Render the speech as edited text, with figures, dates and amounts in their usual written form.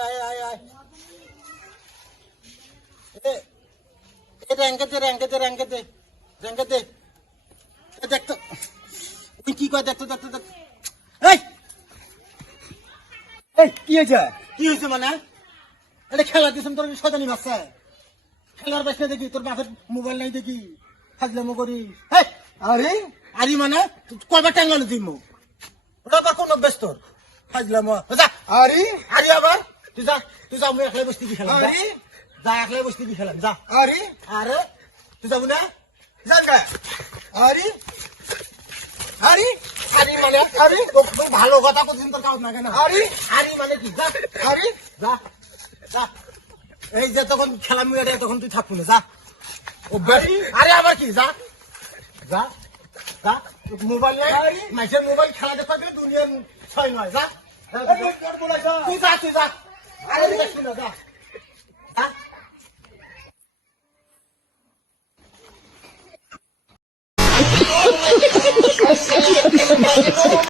আয় আয় আয় র্যাঙ্কেতে র্যাঙ্কেতে র্যাঙ্কেতে র্যাঙ্কেতে দেখতো তুই কি কয় দেখতো দেখতো দেখতো এই এই কি হয়েছে? কি হয়েছে মানে এটা খেলা দিয়েছেন তোর শয়তানি বাচ্চা খেলার বাচ্চা দেখি তোর বাপের মোবাইল নাই দেখি ফাজলামো করি হ্যাঁ আরে আরি মানে কয়বার টাঙ্গালো তুই মুখ ওটা আবার কোন অভ্যেস তোর ফাজলামো যা আরে আরি আবার তুই যা আমি একলাই বসতে কি খেলাম আরে যা একলাই বসতে কি খেলাম যা আরে আরে তুই যাবো না জায়গা আরে আরে আরি মানে আরি ভালো কথা বলছেন তোর কাজ না কেন আরে আরি মানে কি যা আরে যা যা এই যে তখন খেলা মিয়ারে তখন তুই থাকবি না যা আরে আবার কি যা যা যা মোবাইল নাই মাইসের মোবাইল খেলা দেখতে গেলে দুনিয়ার ছয় নয় যা তুই যা আরে দেখবি না যা যা